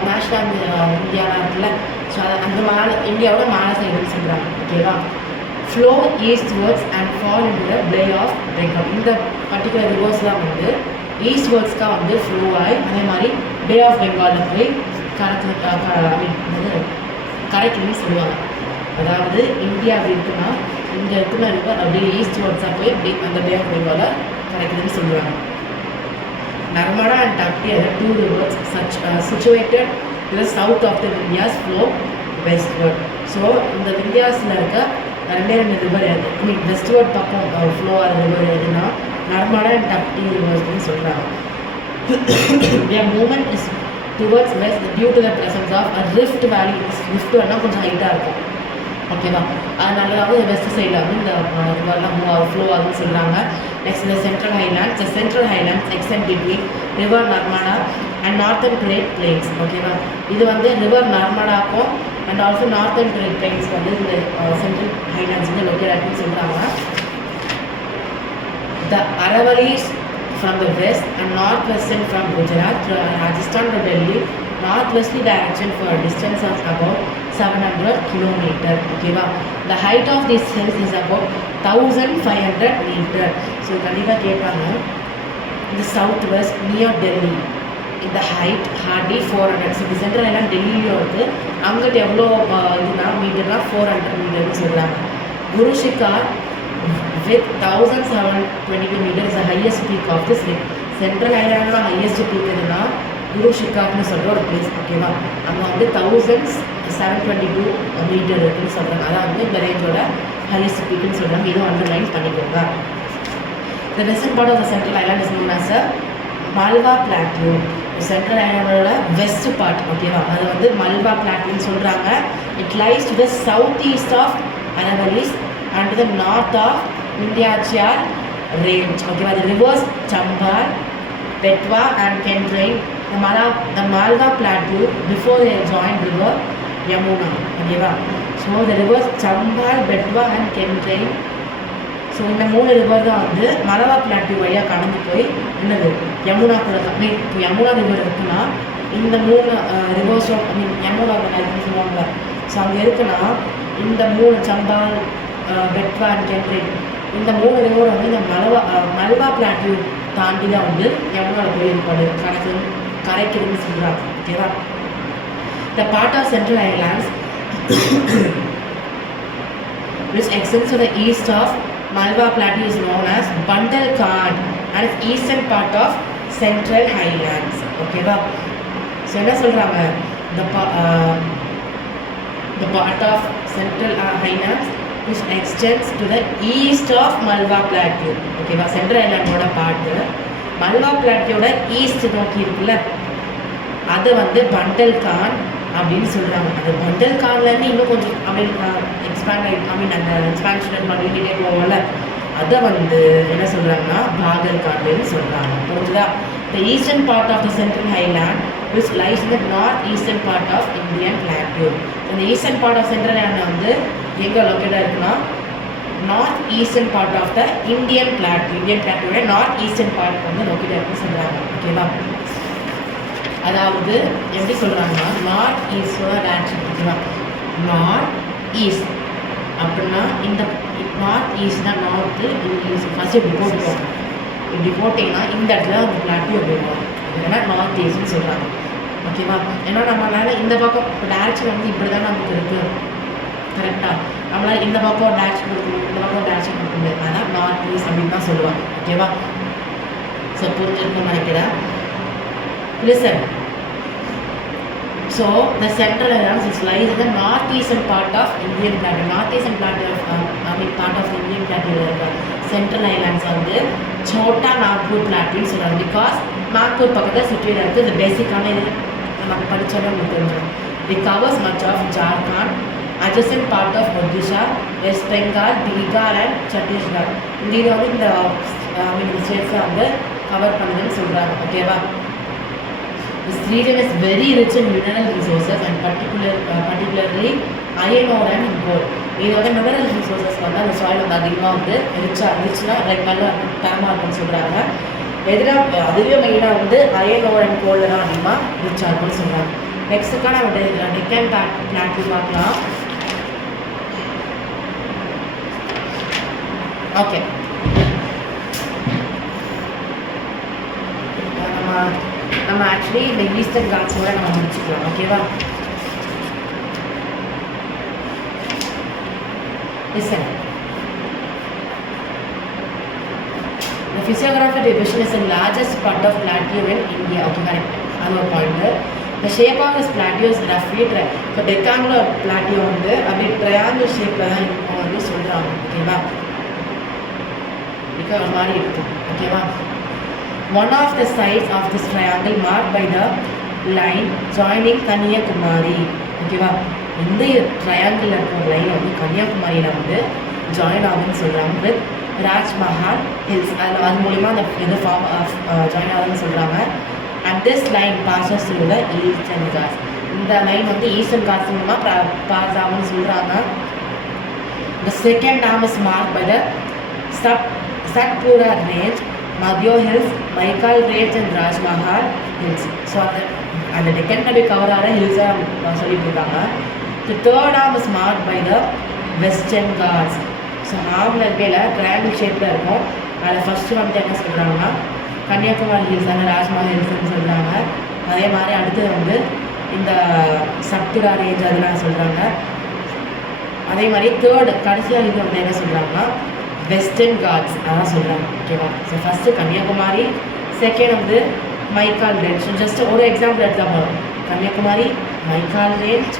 National இந்தியாவில் இருக்குல்ல, ஸோ அந்த மேலே இந்தியாவோட மேலே சைடுன்னு சொல்கிறாங்க. ஓகேவா. Flow eastwards and fall in the bay of Bengal. இந்த பர்டிகுலர் ரிவர்ஸ்லாம் வந்து ஈஸ்ட்வர்ட்ஸ்க்காக வந்து ஃப்ளோ ஆகி அதே மாதிரி பே ஆஃப் பெங்காலில் போய் கரைக்குன்னு சொல்லுவாங்க. அதாவது இந்தியா அப்படி இருக்குன்னா இங்கே இருக்கிற ரிவர் அப்படியே ஈஸ்ட்வர்ட்ஸாக போய் அப்படி அந்த பே ஆஃப் பெங்காலை கரைக்குதுன்னு சொல்லுவாங்க. Narmada and Tapti are the two rivers situated to the south of the Vindhyas flow westward. So, இந்த விந்தியாஸில் இருக்க ரெண்டு ரிவர் எது வெஸ்ட்வர்ட் பக்கம் ஃப்ளோ ஆகிற ரிவர் எதுனா நர்மடா அண்ட் டப்டி ரிவர்ஸ்ன்னு சொல்கிறாங்க. their movement is towards west due to the presence of a rift valley. rift வேணால் கொஞ்சம் ஹைட்டாக இருக்கும். ஓகேவா. அதனால வந்து வெஸ்ட் சைடில் வந்து இந்த ரிவர்லாம் ஃப்ளோ ஆகுதுன்னு சொல்கிறாங்க. Next, the Central Highlands. The Central Highlands extend between River Narmada and Northern Great Plains. ஓகேவா. இது வந்து ரிவர் நர்மடாக்கும் and also northern great plains வந்து இந்த சென்ட்ரல் ஹைலாண்ட்ஸ் வந்து லொக்கேட் ஆகிட்டுன்னு சொல்கிறாங்க. The Aravallis from the west and northwestern from Gujarat through Rajasthan to Delhi, northwesterly direction for a distance of about 700 kilometers. ஓகேவா. The height of these hills is about 1500 meters. So கண்டிப்பாக கேட்பாங்க. இந்த சவுத் வெஸ்ட் நியர் டெல்லி இந்த ஹைட் ஹார்ட்லி 400. ஸோ இந்த சென்ட்ரல் ஹைலாண்ட் டெல்லியிலும் இருக்குது. அங்கிட்ட எவ்வளோ இதுனா மீட்டர்னா 400 மீட்டர்னு சொல்கிறாங்க. Guru Shikhar with 1722 meters is the highest peak of this central ஐலாண்டில் ஹையஸ்ட் பீக் எதுனா குரு ஷிகாக்னு சொல்கிற ஒரு பிளேஸ். ஓகேவா, அங்கே வந்து 1722 மீட்டர் இருக்குன்னு சொல்கிறாங்க. அதான் வந்து இந்த ரேஞ்சோட ஹையஸ்ட் பீக்குன்னு சொல்கிறாங்க. இதுவும் அண்டர்லைன் பண்ணிக்கோங்க. The western part of the central island is known as a Malwa Plateau. Central ஐலாண்டோட வெஸ்ட் பார்ட், ஓகேவா, அது வந்து மல்வா பிளாட்யூன்னு சொல்கிறாங்க. It lies to the south east of Aravallis and the north of Vindhyachal range. ஓகேவா, the rivers Chambal, Betwa and Kendrian, the Malwa Plateau before they joined river Yamuna. ஓகேவா, so the rivers Chambal, Betwa and Kendrian, so இந்த 3 ரிவர் தான் வந்து மலவா பிளாட்யூ வழியாக கடந்து போய் என்னது யமுனா கூட இப்போ யமுனா ரிவர் இருக்குன்னா இந்த 3 ரிவர்ஸும் யமுனா இருக்குன்னு சொல்லுவாங்க. ஸோ அங்கே இருக்குன்னா இந்த 3 சம்பால், பெட்வா அண்ட் கென்ட்ரின், இந்த 3 ரிவர் வந்து இந்த மல்வா பிளாட்யூ தாண்டி தான் வந்து யமுனாவில் போய் இருப்பாடு கரைக்குதுன்னு சொல்கிறாங்க. ஓகேவா, the part of central islands which extends to the east of Malwa Plateau is known as Bundelkhand and its eastern part of Central Highlands. ஓகேவா, ஸோ என்ன சொல்கிறாங்க, the part of Central Highlands which extends to the east of Malwa Plateau. ஓகேவா, சென்ட்ரல் ஐலாண்டோட பார்ட்டு மல்வா பிளாட்டியோட ஈஸ்ட் நோக்கி இருக்குல்ல, அதை வந்து பண்டல்கான் அப்படின்னு சொல்கிறாங்க. அது பண்டல்கான்லேருந்து இன்னும் கொஞ்சம் அப்படி எக்ஸ்பேண்ட் அந்த எக்ஸ்பேன்ஷன் பண்ணிக்கிட்டே போவோம்ல, அதை வந்து என்ன சொல்கிறாங்கன்னா பாகல்கான்னு சொல்கிறாங்க. புரிஞ்சுதா? The eastern part of the central highland which lies in the north eastern part of Indian Plateau. இந்த eastern part of central highland வந்து எங்கே லொக்கேட்டாக இருக்குன்னா north eastern part of the Indian பிளாட்டோட நார்த் ஈஸ்டர்ன் பார்ட் வந்து லொக்கேட்டாக இருக்குன்னு சொல்கிறாங்க. ஓகேவா, அதாவது எப்படி சொல்கிறாங்கன்னா நார்த் ஈஸ்டோட டேரக்ஷன். ஓகேவா, நார்த் ஈஸ்ட் அப்படின்னா இந்த நார்த் ஈஸ்ட் தான் நார்த்து, ஈஸ்ட் ஃபஸ்ட்டு இப்படி போட்டுக்கோங்க. இப்படி போட்டிங்கன்னா இந்த இடத்துல அந்த பிளாட்டியூ அப்படி வரும். இல்லைன்னா நார்த் ஈஸ்ட்னு சொல்கிறாங்க. ஓகேவா, ஏன்னா நம்மளால் இந்த பக்கம் இப்போ டேரக்ஷன் வந்து இப்படி தான் நமக்கு இருக்குது கரெக்டாக. நம்மளால் இந்த பக்கம் டேரக்ஷன் கொடுக்கணும், இந்த பக்கம் டேரக்ஷன் கொடுக்க முடியாது. அதான் நார்த் ஈஸ்ட் அப்படின்னு தான் சொல்லுவாங்க. ஓகேவா, ஸோ புரிஞ்சிருக்கும்னு நினைக்கிறேன். Listen. So the central islands is lies in the northeastern part of Indian Plateau. Northeastern Plateau, part of the Indian Plateau. Central islands வந்து Chota Nagpur Plateau சொல்றாங்க. Because Nagpur பக்கத்துல சிட்டியில் இருக்குது. இது பேசிக்கான இது நம்ம படித்தாலும் உங்களுக்கு தெரிஞ்சிடும். It covers much of Jharkhand, adjacent part of Odisha, West Bengal, Bihar and Chhattisgarh. இது வந்து இந்த ஸ்டேட்ஸை வந்து கவர் பண்ணுதுன்னு சொல்கிறாங்க. ஓகேவா, this region is very rich in mineral resources and particularly iron ore and gold. இது வந்து மினரல் ரிசோர்ஸஸ் வந்து அந்த சாயில் வந்து அதிகமாக வந்து ரிச்னா லைக் நல்லா டேமாக இருக்குன்னு சொல்கிறாங்க. எதிராக அதுவே மெயினாக வந்து அயன் ஓர் அண்ட் கோல்டு தான் அதிகமாக ரிச்சாக இருக்குன்னு சொல்கிறாங்க. நெக்ஸ்ட்டுக்காக நம்ம டெக்கன் பிளாட்டியூ பார்க்கலாம். ஓகே, நம்ம ஆக்சுவலி இந்த ஈஸ்டர்ன் காட்ஸோட நம்ம முடிச்சுக்கலாம். ஓகேவா, listen. The physiographic division is the largest part of plateau in India. Okay, correct. அது ஒரு point. The shape of this plateau is roughly இப்போ டெக்காங்குலர் plateau வந்து அப்படியே ட்ரையாங்கிள் ஷேப்பில் தான் இருக்கும் வந்து சொல்கிறாங்க. ஓகேவா, ஒரு மாதிரி இருக்கும். ஓகேவா, one of the sides of this triangle marked by the line joining Kanyakumari. ஓகேவா, இந்த ட்ரையாங்கிள் இருக்கிற லைன் வந்து கன்னியாகுமரியில் வந்து ஜாயின் ஆகுதுன்னு சொல்கிறாங்க. வித் ராஜ்மஹால் ஹில்ஸ், அதில் அது மூலிமா அந்த இது ஃபார்ம் ஜாயின் ஆகுதுன்னு சொல்கிறாங்க. And this line passes through the eastern Ghats. இந்த லைன் வந்து ஈஸ்டர்ன் காட்ஸ் மூலமாக பாஸ் ஆகும்னு சொல்கிறாங்க. The second arm is marked by the Satpura range, Madhyo Hills, Baikal range and Rajmahal Hills. So அந்த டெக்கன் கடி கவர் ஆகிற ஹில்ஸாக சொல்லிட்டு இருக்காங்க. The third arm is marked by the Western Ghats. So ஆர்மில் இருக்கையில் ட்ரையாங்கிள் ஷேப்பில் இருக்கும். அதில் ஃபஸ்ட்டு வந்து என்ன சொல்கிறாங்கன்னா கன்னியாகுமரி ஹில்ஸ் அந்த ராஜ்மஹால் ஹில்ஸ்ன்னு சொல்கிறாங்க. அதே மாதிரி அடுத்தது வந்து இந்த சப்துரா ரேஞ்ச் அதெல்லாம் சொல்கிறாங்க. அதே மாதிரி தேர்டு கடைசியாக இது வந்து என்ன சொல்கிறாங்கன்னா வெஸ்டர்ன் காட்ஸ் அதான் சொல்கிறாங்க. ஓகேவா, ஸோ ஃபஸ்ட்டு கன்னியாகுமரி, செகண்ட் வந்து மைக்கால் ரேஞ்ச். ஜஸ்ட் ஒரு எக்ஸாம்பிள் எடுத்தால் போதும். கன்னியாகுமரி, மைக்கால் ரேஞ்ச்,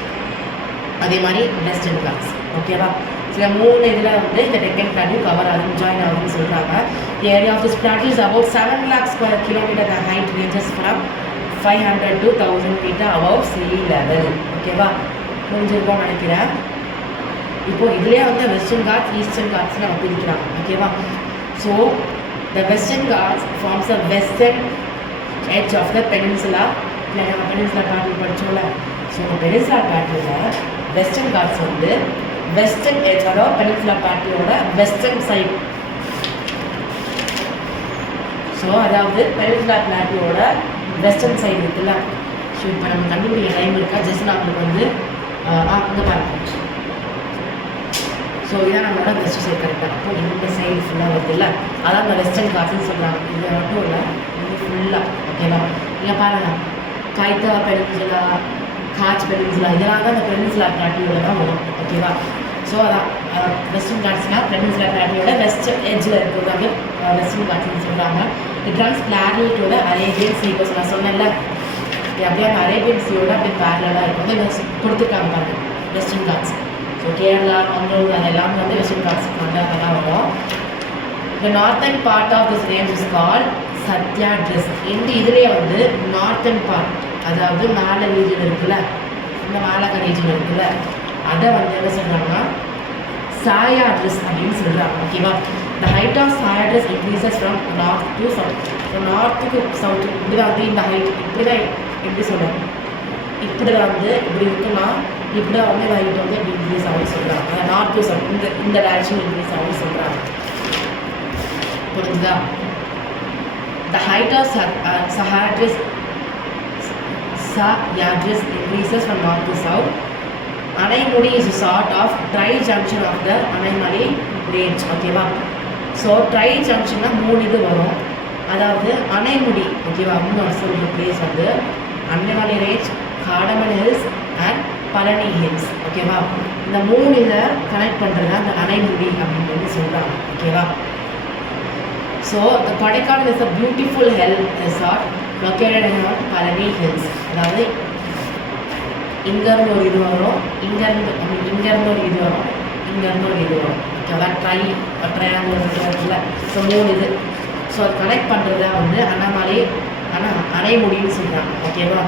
அதே மாதிரி வெஸ்டர்ன் காட்ஸ். ஓகேவா? சில 3 இதில் வந்து இந்த டெக்கன் பிளாட்டியூ கவர் ஆகும், ஜாயின் ஆகுதுன்னு சொல்கிறாங்க. The area of this plateau is about 7 lakh square kilometer. The height ranges from 500 to 1000 feet above sea level. ஓகேவா? புரிஞ்சிருக்கோம்னு நினைக்கிறேன். இப்போது இதுலேயே வந்து வெஸ்டர்ன் காட்ஸ், ஈஸ்டர்ன் காட்ஸ் நம்ம பிரிக்கிறாங்க. ஓகேவா? So the western Ghats forms a western edge of the peninsula. நம்ம பெனின்சுலா பிளாட்டியூ படித்தோம்ல. ஸோ இந்த பெனின்சுலா பிளாட்டியூவில் வெஸ்டர்ன் காட்ஸ் வந்து வெஸ்டர்ன் எட்ஜ், அதாவது பெனின்சுலா பிளாட்டியூவோட வெஸ்டர்ன் சைடு. ஸோ அதாவது பெனின்சுலா பிளாட்டியூவோட வெஸ்டர்ன் சைடு இருக்குல்ல. ஸோ இப்போ நம்ம கண்டுபிடிக்க டைம் இருக்கா? ஜஸ்ட் நம்மளுக்கு வந்து இங்கே பாருங்க. ஸோ இதான் நம்மளோட வெஸ்ட் சைடு கரெக்டாக. அப்போ இந்த சைடு ஃபுல்லாக வருதுல்ல, அதான் அந்த வெஸ்டர்ன் காட்ஸ்ன்னு சொல்கிறாங்க. இது மட்டும் இல்லை, இது ஃபுல்லாக. ஓகேவா? இங்கே பாருங்கள், கைத்தா பெனின்சுலா, காட்ச் பெனின்சுலா, இதெல்லாம் தான் அந்த பெனின்சுலா பிளாட்டியூவில் தான் வரும். ஓகேவா? ஸோ அதான் வெஸ்டர்ன் காட்ஸ்னால் பெனின்சுலா பிளாட்டியூவோட வெஸ்ட் எட்ஜில் இருக்கிறது வெஸ்டர்ன் காட்ஸ்ன்னு சொல்கிறாங்க. It runs parallel to the Arabian sea. இப்போ நான் சொன்னேன்ல, அப்படியே அந்த அரேபியன் சீயோட அப்படியே பேரலாக இருக்கும். வந்து கொடுத்துருக்காங்க பாருங்க வெஸ்டர்ன் காட்ஸ். ஸோ கேரளா, மங்களூர் அதெல்லாம் வந்து வெஸ்டர்ன் காட்ஸ் வந்து அதெல்லாம் வரும். The northern part of this range is call Sahyadris. இந்த இதுலேயே வந்து நார்த்தன் பார்ட், அதாவது மேலே ரீஜன் இருக்குல்ல, இந்த மேலக ரீஜன் இருக்குல்ல, அதை வந்து என்ன சொல்கிறாங்கன்னா சாயாட்ரிஸ் அப்படின்னு சொல்கிறாங்க. ஓகேவா? The height of Sahyadris increases from north to south. So நார்த்துக்கு சவுத்து இப்படி தான் வந்து இந்த ஹைட் இப்படி தான், எப்படி சொல்லுவாங்க, இப்படி தான் வந்து இப்படி இருக்குன்னா இப்படி தான் வந்து இந்த ஹைட் வந்து இப்படி இன்க்ரீஸ் ஆகும்னு சொல்கிறாங்க. நார்த் டு சவுத் இந்த டைரக்ஷன் இன்க்ரீஸ் ஆகும்னு சொல்கிறாங்க. புரிஞ்சுதா? The height of Sahyadris increases from north to south. Anaimudi is a sort of tri-junction of the Anaimali range. ஓகேவா? ஸோ tri-junctionனா 3 இது வரும். அதாவது அணைமுடி, ஓகேவா, அப்படின்னு சொல்கிற பிளேஸ் வந்து Anaimalai range, cardamom hills and Palani hills. ஓகேவா? இந்த 3 இதை கனெக்ட் பண்ணுறது அந்த அணைமுடி அப்படின்னு சொல்கிறாங்க. ஓகேவா? So the Kodaikanal is a beautiful resort located in Palani hills. அதாவது இங்கேருந்து ஒரு இது வரும், இங்கேருந்து ஒரு இது வரும், இங்கேருந்து ஒரு இது வரும். ஓகேவா? ட்ரையாங்கிள் இருக்குல்ல. ஸோ 3 இது. ஸோ அது கனெக்ட் பண்ணுறத வந்து அணைமுடின்னு சொல்கிறாங்க. ஓகேவா?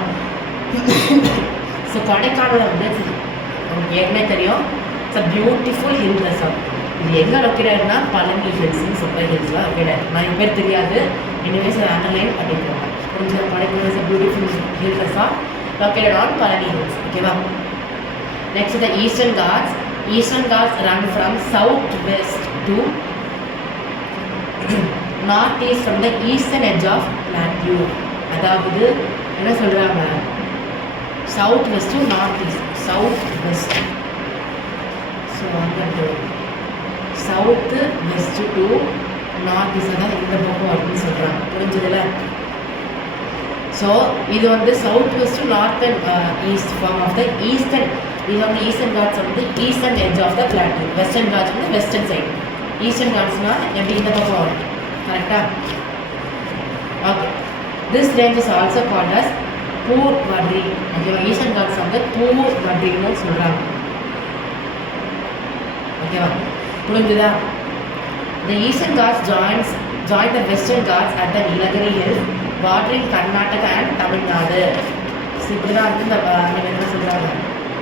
ஸோ கொடைக்கானல் வந்து உங்களுக்கு ஏற்கனவே தெரியும், it's a beautiful hill resort. இது எங்கே லொக்கேட்டட்னா பழனி ஹில்ஸ்ன்னு சொல்கிற ஹில்ஸ்லாம் லொக்கேட்டட். நிறைய பேர் தெரியாது, எனிவேஸ் அண்டர்லைன் அப்படின்றாங்க. கொஞ்சம் Kodaikanal is a beautiful hill resort located on Palani Hills. Okay, wow. Next is the Eastern Ghats. Eastern Ghats run from southwest to northeast from the eastern edge of plateau. அதாவது என்ன சொல்கிறாங்க, south west to north east, south west. So அங்கே south west to north east தான் இந்த பக்கம் அப்படின்னு சொல்கிறாங்க. புரிஞ்சதில்ல? ஸோ இது வந்து south west to northern east form of the eastern. இது வந்து ஈஸ்டர்ன் காட்ஸ் வந்து eastern edge of the plateau. Western Ghats வந்து வெஸ்டர்ன் சைடு. ஈஸ்டர்ன் காட்ஸ்னால் எப்படி இந்த பக்கம் வரும், கரெக்டாக? Okay. This range is also called as Purvadri. ஓகேவா? ஈஸ்டர்ன் காட்ஸ் வந்து பூர் வட்ரின்னு சொல்கிறாங்க. ஓகேவா? புரிஞ்சுதா? The Eastern Ghats join the Western Ghats at the Nilagiri Hills, bordering Karnataka and Tamil Nadu. இப்படி தான் வந்து இந்த என்ன சொல்கிறாங்க,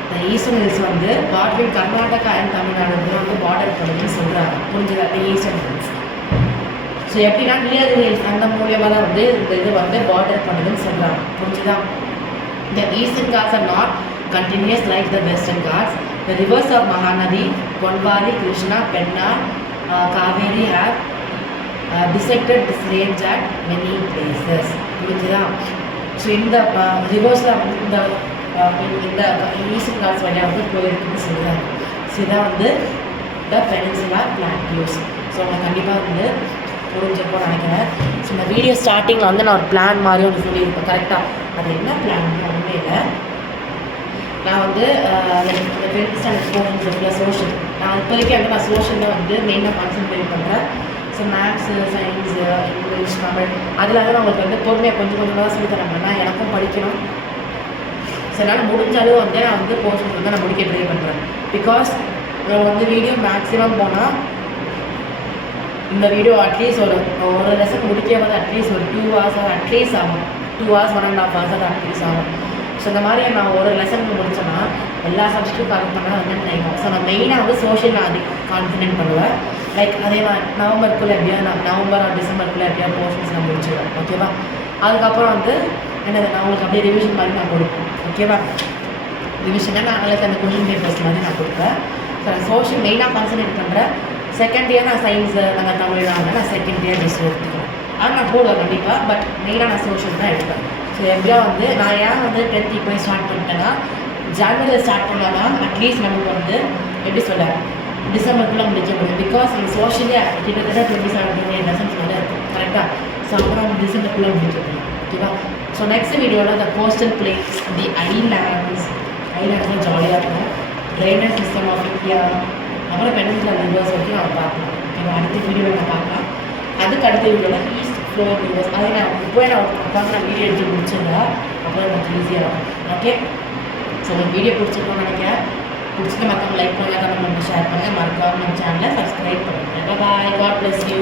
இந்த ஈஸ்டர்ன் ஹில்ஸ் வந்து பார்டரிங் கர்நாடகா அண்ட் தமிழ்நாடு வந்து பார்டர் பண்ணுதுன்னு சொல்கிறாங்க. புரிஞ்சுதா? அந்த ஈஸ்டர்ன் ஹில்ஸ். ஸோ எப்படின்னா நீலகிரி ஹில்ஸ் அந்த மூலியமாக தான் வந்து இந்த இது வந்து பார்டர் பண்ணுதுன்னு சொல்கிறாங்க. புரிஞ்சுதா? The Eastern Ghats are not continuous like the Western Ghats. The rivers of Mahanadi, Konvari, Krishna, Penna, Kaveri have dissected this range at many places. புரிஞ்சுதா? ஸோ இந்த ரிவர்ஸில் இந்த ஈஸ்டர்ன் காட்ஸ் வழியாக வந்து போயிருக்குன்னு சொல்கிறாங்க. ஸோ இதான் வந்து த பெனின்சுலா பிளாட்டியூஸ். ஸோ அவங்க கண்டிப்பாக வந்து புரிஞ்சிருப்போம் நினைக்கிறேன். ஸோ இந்த வீடியோ ஸ்டார்டிங்கில் வந்து நான் ஒரு பிளான் மாதிரி ஒன்று சொல்லியிருப்பேன். கரெக்டாக அது என்ன பிளான் ஒன்றுமே இல்லை. நான் வந்து இந்த 10th ஸ்டாண்டர்ட் போகணுன்ற சோஷியல், நான் இப்போதைக்கு வந்து நான் சோஷியலில் வந்து மெயினாக கான்சன்ட்ரேட் பண்ணுறேன். So maths, science, English, Tamil அதில் வந்து அவங்களுக்கு வந்து பொறுமையாக கொஞ்சம் கொஞ்சமாக சொல்லி தராங்கன்னா எனக்கும் படிக்கணும். ஸோ என்னால் முடிஞ்சாலும் வந்து நான் வந்து போர்ஷன்ஸ் வந்து நான் முடிக்க ட்ரை பண்ணுறேன். பிகாஸ் நான் வந்து வீடியோ மேக்ஸிமம் போனால் இந்த வீடியோ அட்லீஸ்ட் ஒரு லெசன் முடிக்க வந்து அட்லீஸ்ட் ஒரு 2 hours அட்லீஸ்ட் ஆகும். 2 hours 1.5 hours அது அட்லீஸ்ட் ஆகும். ஸோ இந்த மாதிரி நான் ஒரு லெசன் முடிச்சேன்னா எல்லா சப்ஜெக்ட்டும் கவர் பண்ணால் வந்து டைம் ஆகும். ஸோ நான் மெயினாக வந்து சோஷியல் நான் கான்சன்ட்ரேட் பண்ணுவேன். லைக் அதே மாதிரி நவம்பருக்குள்ளே எப்படியா நவம்பர் ஆர் டிசம்பருக்குள்ளே எப்படியா போர்ஷன்ஸ் நான் முடிச்சிடுவேன். ஓகேவா? அதுக்கப்புறம் வந்து என்னது நான் உங்களுக்கு அப்படியே ரிவிஷன் மாதிரி நான் கொடுப்பேன். ஓகேவா? ரிவிஷனாக நான் நாளைக்கு அந்த கொஷின் பேப்பர்ஸ் மாதிரி நான் கொடுப்பேன். ஸோ நான் சோஷியல் மெயினாக கான்சன்ட்ரேட் பண்ணுறேன். செகண்ட் இயர் நான் சயின்ஸு நாங்கள் தமிழ் நான் செகண்ட் இயர் ஜஸ்ட் எடுத்துக்கிறேன். ஆனால் நான் போடுவேன் கண்டிப்பாக. பட் மெயினாக நான் சோஷியல் தான் எடுப்பேன். ஸோ எப்படியா வந்து நான் ஏன் வந்து 10th இப்போ ஸ்டார்ட் பண்ணிட்டேன்னா ஜனவரியில் ஸ்டார்ட் பண்ணால் அட்லீஸ்ட் நமக்கு வந்து எப்படி சொல்ல டிசம்பருக்குள்ளே முடிக்க முடியும். பிகாஸ் நம்ம சோஷியலே கிட்டத்தட்ட 27 லெசன்ஸ் மேலே இருக்கும். கரெக்டாக? ஸோ அப்புறம் நம்ம டிசம்பருக்குள்ளே முடிக்க முடியும். ஓகேவா? ஸோ நெக்ஸ்ட் வீடியோவில் த கோஸ்டல் பிளேஸ், தி ஐலாண்ட்ஸ்லாம் ஜாலியாக இருக்கும். ட்ரைனேஜ் சிஸ்டம் ஆஃப் இந்தியா, அப்புறம் பெனின்சுலர் ரிவர்ஸ் வரைக்கும் நம்ம பார்க்கலாம். ஓகேவா? அடுத்த வீடியோவில் நம்ம பார்க்கலாம். அதுக்கு அடுத்த வீடியோவில் ஈஸ்ட் ஃப்ளோர் ரிவர்ஸ் அதை நான் இப்போ நான் உட்காந்து நான் வீடியோ எடுத்து முடிச்சிருந்தா அப்புறம் எனக்கு ஈஸியாக இருக்கும். ஓகே? ஸோ உங்களுக்கு வீடியோ பிடிச்சிருக்கோன்னு நினைக்கிறேன். பிடிச்சிட்டு மற்றவங்க லைக் பண்ணுங்கள், கமெண்ட் பண்ணுங்கள், ஷேர் பண்ணுங்கள். மறக்காம நம்ம சேனலை சப்ஸ்கிரைப் பண்ணுங்கள். பாய். God bless you.